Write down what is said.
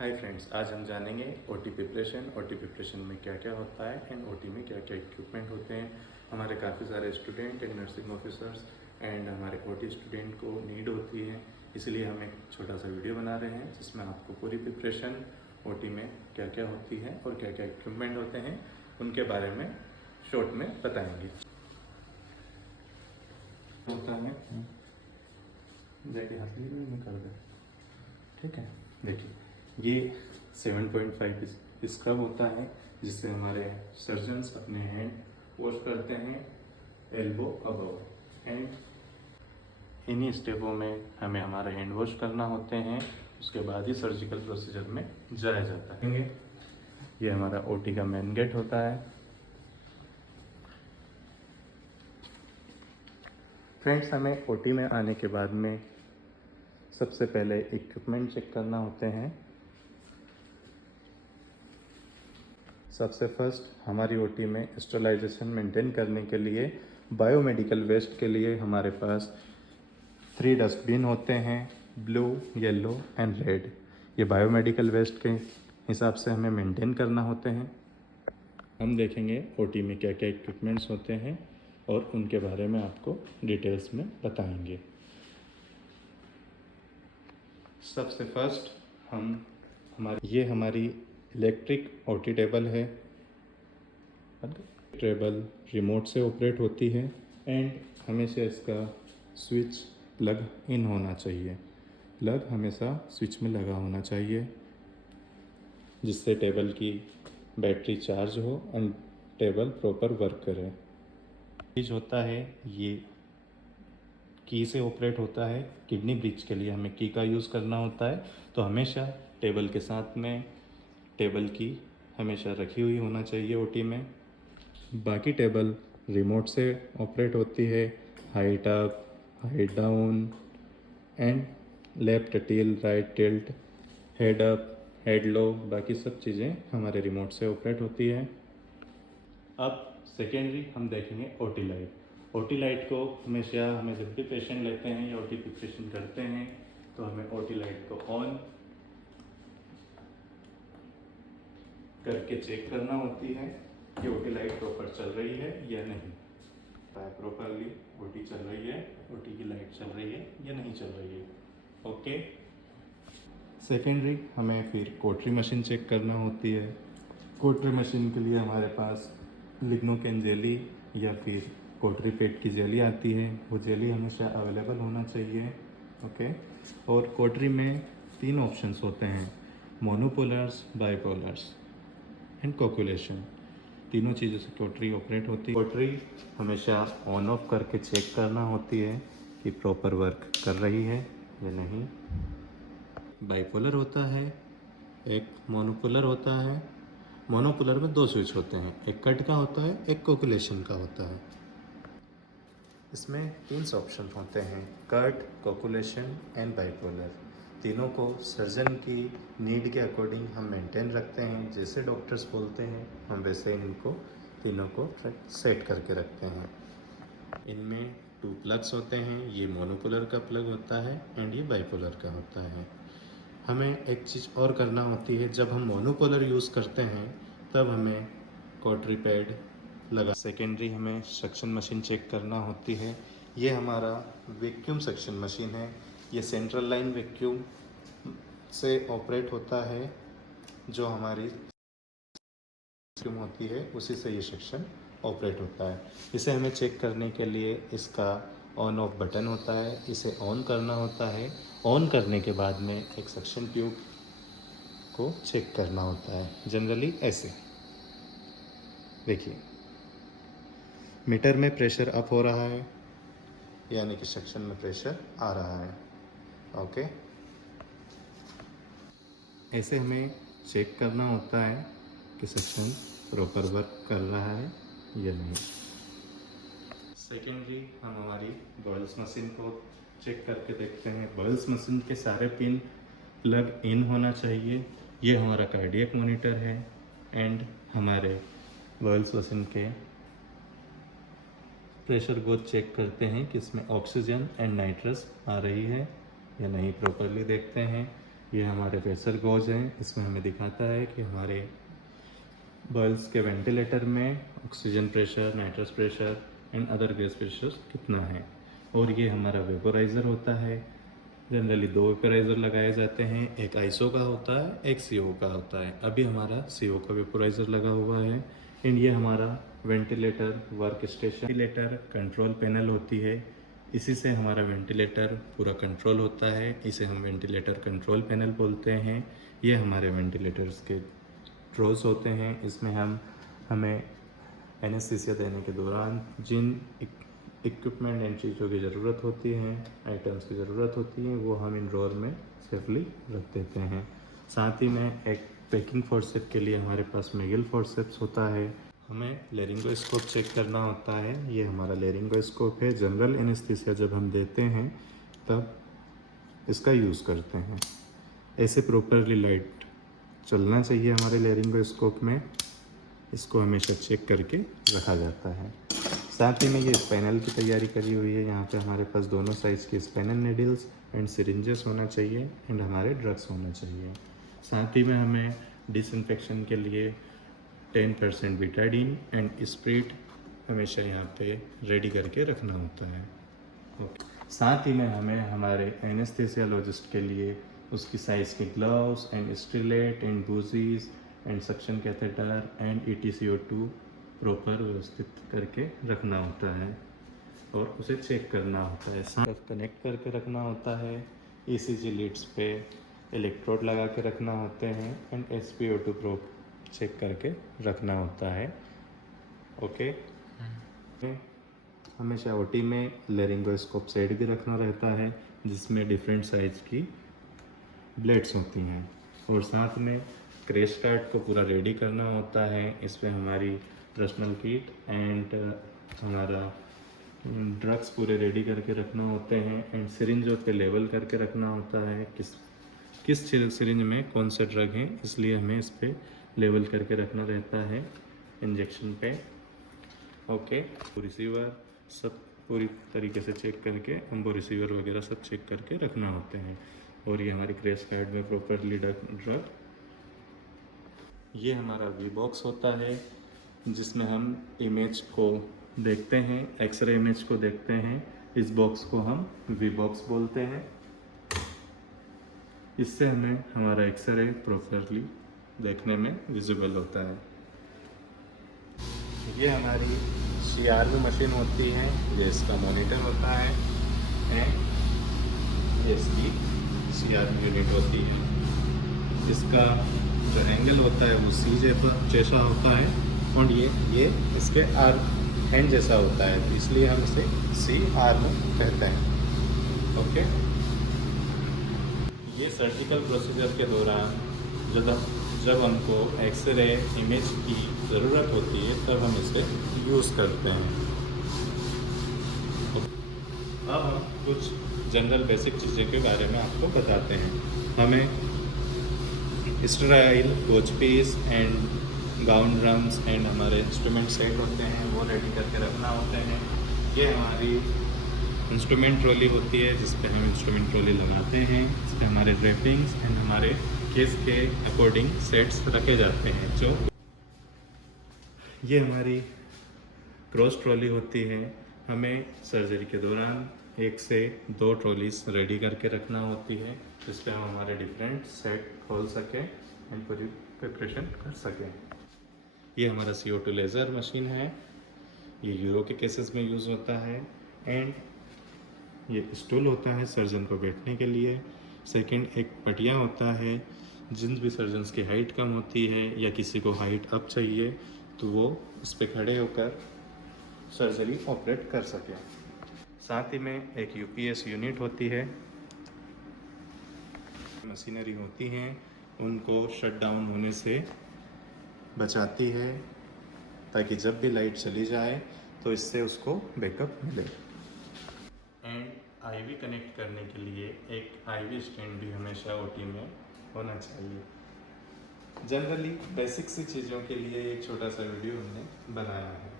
Hi friends, आज हम जानेंगे ओटी प्रिपरेशन में क्या क्या होता है एंड ओटी में क्या क्या इक्विपमेंट होते हैं। हमारे काफ़ी सारे student and nursing officers and हमारे ओटी स्टूडेंट को नीड होती है, इसलिए हम एक छोटा सा वीडियो बना रहे हैं जिसमें आपको पूरी प्रिपरेशन ओटी में क्या क्या होती है और क्या क्या इक्विपमेंट होते हैं उनके बारे में शॉर्ट में बताएंगे। होता है देखिए, हाथ में कर दे, ठीक है। देखिए, ये 7.5 स्क्रब होता है जिससे हमारे सर्जन्स अपने हैंड वॉश करते हैं एल्बो अबव एंड इन्हीं स्टेपों में हमें हमारे हैंड वॉश करना होते हैं, उसके बाद ही सर्जिकल प्रोसीजर में जाया जाता है। ये हमारा ओटी का मेन गेट होता है। फ्रेंड्स, हमें ओटी में आने के बाद में सबसे पहले इक्विपमेंट चेक करना होते हैं। सबसे फर्स्ट हमारी ओटी में स्टेरिलाइजेशन मेंटेन करने के लिए बायोमेडिकल वेस्ट के लिए हमारे पास 3 डस्टबिन होते हैं, ब्लू, येलो एंड रेड। ये बायोमेडिकल वेस्ट के हिसाब से हमें मेंटेन करना होते हैं। हम देखेंगे ओटी में क्या क्या इक्विपमेंट्स होते हैं और उनके बारे में आपको डिटेल्स में बताएंगे। सबसे फर्स्ट ये हमारी इलेक्ट्रिक ओटी टेबल है। टेबल रिमोट से ऑपरेट होती है एंड हमेशा इसका स्विच प्लग इन होना चाहिए। प्लग हमेशा स्विच में लगा होना चाहिए जिससे टेबल की बैटरी चार्ज हो एंड टेबल प्रॉपर वर्क करे। ब्रिज होता है, ये की से ऑपरेट होता है। किडनी ब्रिज के लिए हमें की का यूज़ करना होता है, तो हमेशा टेबल के साथ में टेबल की हमेशा रखी हुई होना चाहिए ओटी में। बाकी टेबल रिमोट से ऑपरेट होती है, height up, height down and left tilt, right tilt, head up, head low, बाकी सब चीज़ें हमारे रिमोट से ऑपरेट होती है। अब सेकेंडरी हम देखेंगे ओटी लाइट। ओटी लाइट को हमेशा हमें जब भी पेशेंट लेते हैं या ओटी प्रिपरेशन करते हैं तो हमें ओटी लाइट को ऑन करके चेक करना होती है कि ओटी लाइट प्रॉपर चल रही है या नहीं। प्रॉपरली ओटी चल रही है, ओटी की लाइट चल रही है या नहीं चल रही है। ओके। सेकेंडरी हमें फिर कोटरी मशीन चेक करना होती है। कोटरी मशीन के लिए हमारे पास लिग्नोकेन जेली या फिर कोटरी पेट की जेली आती है, वो जेली हमेशा अवेलेबल होना चाहिए। ओके। और कोटरी में 3 ऑप्शंस होते हैं, मोनोपोलर्स, बाइपोलर्स एंड कोकुलेशन। तीनों चीज़ों से कोटरी ऑपरेट होती है। कोटरी हमेशा ऑन ऑफ करके चेक करना होती है कि प्रॉपर वर्क कर रही है या नहीं। बाइपोलर होता है, एक मोनोपोलर होता है। मोनोपोलर में 2 स्विच होते हैं, एक कट का होता है, एक कोकुलेशन का होता है। इसमें 3 ऑप्शन होते हैं, कट, कोकुलेशन एंड बाइपोलर। तीनों को सर्जन की नीड के अकॉर्डिंग हम मेंटेन रखते हैं। जैसे डॉक्टर्स बोलते हैं हम वैसे इनको तीनों को सेट करके रखते हैं। इनमें 2 प्लग्स होते हैं, ये मोनोपोलर का प्लग होता है एंड ये बाइपोलर का होता है। हमें एक चीज़ और करना होती है, जब हम मोनोपोलर यूज़ करते हैं तब हमें कोटरी पैड लगा। सेकेंडरी हमें सक्शन मशीन चेक करना होती है। ये हमारा वैक्यूम सक्शन मशीन है, ये सेंट्रल लाइन वैक्यूम से ऑपरेट होता है। जो हमारी वैक्यूम होती है उसी से ये सक्शन ऑपरेट होता है। इसे हमें चेक करने के लिए इसका ऑन ऑफ बटन होता है, इसे ऑन करना होता है। ऑन करने के बाद में एक सक्शन ट्यूब को चेक करना होता है, जनरली ऐसे। देखिए, मीटर में प्रेशर अप हो रहा है यानी कि सक्शन में प्रेशर आ रहा है। ओके। ऐसे हमें चेक करना होता है कि सक्शन प्रॉपर वर्क कर रहा है या नहीं। सेकेंडली हम हमारी बॉयल्स मशीन को चेक करके देखते हैं। बॉयल्स मशीन के सारे पिन प्लग इन होना चाहिए। ये हमारा कार्डियक मॉनिटर है एंड हमारे बॉयल्स मशीन के प्रेशर गोज चेक करते हैं कि इसमें ऑक्सीजन एंड नाइट्रस आ रही है या नहीं, प्रॉपरली देखते हैं। ये हमारे प्रेशर गॉज हैं, इसमें हमें दिखाता है कि हमारे बल्ब्स के वेंटिलेटर में oxygen pressure, nitrous pressure and other gas pressure कितना है। और ये हमारा वेपोराइज़र होता है। जनरली 2 वेपोराइज़र लगाए जाते हैं, एक आईएसओ का होता है, एक सीओ का होता है। अभी हमारा सीओ का वेपोराइज़र लगा हुआ है। एंड ये हमारा ventilator work station, ventilator control panel होती है। इसी से हमारा वेंटिलेटर पूरा कंट्रोल होता है, इसे हम वेंटिलेटर कंट्रोल पैनल बोलते हैं। ये हमारे वेंटिलेटर्स के ड्रॉज होते हैं। इसमें हमें एनेस्थीसिया देने के दौरान जिन इक्विपमेंट एंड चीज़ों की ज़रूरत होती है, आइटम्स की ज़रूरत होती है, वो हम इन ड्रॉर में सेफली रख देते हैं। साथ ही में एक पैकिंग फोर्सेप के लिए हमारे पास मेगल फोर्सेप्स होता है। हमें लेरिंगोस्कोप चेक करना होता है। ये हमारा लेरिंगोस्कोप है। जनरल एनेस्थीसिया जब हम देते हैं तब इसका यूज़ करते हैं। ऐसे प्रॉपरली लाइट चलना चाहिए हमारे लेरिंगोस्कोप में। इसको हमेशा चेक करके रखा जाता है। साथ ही में ये स्पाइनल की तैयारी करी हुई है। यहाँ पे हमारे पास दोनों साइज़ के स्पाइनल नीडल्स एंड सिरिंजेस होना चाहिए एंड हमारे ड्रग्स होना चाहिए। साथ ही में हमें डिसइंफेक्शन के लिए 10% बीटाडीन एंड स्प्रिट हमेशा यहाँ पे रेडी करके रखना होता है। साथ ही में हमें हमारे एनेस्थेसियोलॉजिस्ट के लिए उसकी साइज़ के gloves and stylet and bougies and suction catheter and EtCO2 proper व्यवस्थित करके रखना होता है और उसे चेक करना होता है। साथ कनेक्ट करके रखना होता है। ECG लीड्स पे इलेक्ट्रोड लगा के रखना होते हैं एंड SpO2 प्रोब चेक करके रखना होता है। ओके। हमेशा ओटी में लेरिंगोस्कोप सेट भी रखना रहता है जिसमें डिफरेंट साइज की ब्लेड्स होती हैं। और साथ में क्रैश कार्ड को पूरा रेडी करना होता है। इसमें हमारी पर्सनल किट एंड हमारा ड्रग्स पूरे रेडी करके रखना होते हैं एंड सिरिंज पे लेवल करके रखना होता है किस सिरिंज में कौन सा ड्रग है, इसलिए हमें इस पर लेवल करके रखना रहता है इंजेक्शन पे। ओके। रिसीवर सब पूरी तरीके से चेक करके हमको रिसीवर वगैरह सब चेक करके रखना होते हैं। और ये हमारी क्रैश कार्ड में प्रॉपरली ड्रग। ये हमारा वी बॉक्स होता है जिसमें हम इमेज को देखते हैं, एक्सरे इमेज को देखते हैं। इस बॉक्स को हम वी बॉक्स बोलते हैं। इससे हमें हमारा एक्सरे प्रॉपरली देखने में विजिबल होता है। ये हमारी CRV मशीन होती है, ये इसका मॉनिटर होता है एंड ये इसकी CRV यूनिट होती है। इसका जो एंगल होता है वो C जैसा होता है और ये इसके हैंड जैसा होता है, तो इसलिए हम इसे C-आर्म कहते हैं। ओके। ये सर्जिकल प्रोसीजर के दौरान जब हमको एक्सरे इमेज की ज़रूरत होती है तब हम इसे यूज़ करते हैं। अब हम कुछ जनरल बेसिक चीज़ों के बारे में आपको बताते हैं। हमें स्टेराइल कोच piece and gown drums and हमारे इंस्ट्रूमेंट सेट होते हैं वो रेडी करके रखना होते हैं। ये हमारी इंस्ट्रूमेंट ट्रॉली होती है जिस पे हम इंस्ट्रूमेंट ट्रॉली लगाते हैं। इस पर हमारे ड्रेपिंग्स एंड हमारे केस के अकॉर्डिंग सेट्स रखे जाते हैं। जो ये हमारी क्रॉस ट्रॉली होती है। हमें सर्जरी के दौरान 1 से 2 ट्रॉलीज रेडी करके रखना होती है जिस पे हम हमारे डिफरेंट सेट खोल सकें एंड पूरी प्रिपरेशन कर सकें। ये हमारा CO2 लेज़र मशीन है। ये यूरो के केसेस में यूज़ होता है एंड ये स्टूल होता है सर्जन को बैठने के लिए। सेकंड, एक पटिया होता है। जिन भी सर्जन्स की हाइट कम होती है या किसी को हाइट अप चाहिए तो वो उस पर खड़े होकर सर्जरी ऑपरेट कर सके। साथ ही में एक UPS यूनिट होती है। मशीनरी होती हैं उनको शट डाउन होने से बचाती है ताकि जब भी लाइट चली जाए तो इससे उसको बैकअप मिले। एंड IV कनेक्ट करने के लिए एक IV स्टैंड भी हमेशा OT में होना चाहिए। जनरली बेसिक सी चीज़ों के लिए एक छोटा सा वीडियो हमने बनाया है।